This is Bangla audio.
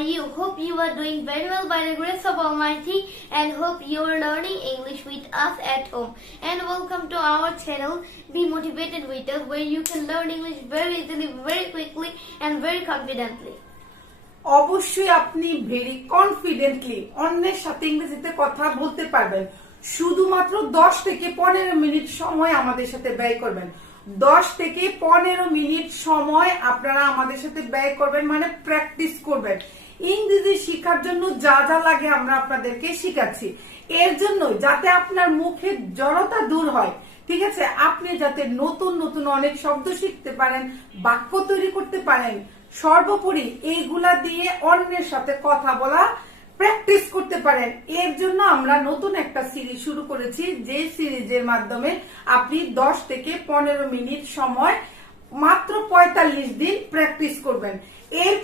are you? Hope you are doing very well by the grace of Almighty, and hope you are learning English with us at home. And welcome to our channel, Be Motivated with Us, where you can learn English very easily, very quickly and very confidently. অবশ্যই আপনি ভেরি কনফিডেন্টলি অন্যের সাথে ইংরেজিতে কথা বলতে পারবেন। শুধুমাত্র 10 থেকে 15 মিনিট সময় আমাদের সাথে ব্যয় করবেন। 10 থেকে 15 মিনিট সময় আপনারা আমাদের সাথে ব্যয় করবেন, মানে প্র্যাকটিস করবেন। ইংরেজি শেখার জন্য যা যা লাগে আমরা আপনাদেরকে শেখাচ্ছি, এর জন্য যাতে আপনার মুখের জড়তা দূর হয়, ঠিক আছে, আপনি যাতে নতুন নতুন অনেক শব্দ শিখতে পারেন, বাক্য তৈরি করতে পারেন, সর্বোপরি এইগুলা দিয়ে অন্যের সাথে কথা বলা প্র্যাকটিস করতে পারেন। এর জন্য আমরা নতুন একটা সিরিজ শুরু করেছি, যে সিরিজের মাধ্যমে আপনি 10 থেকে 15 মিনিট সময় মাত্র 45 দিন প্র্যাকটিস করবেন। এর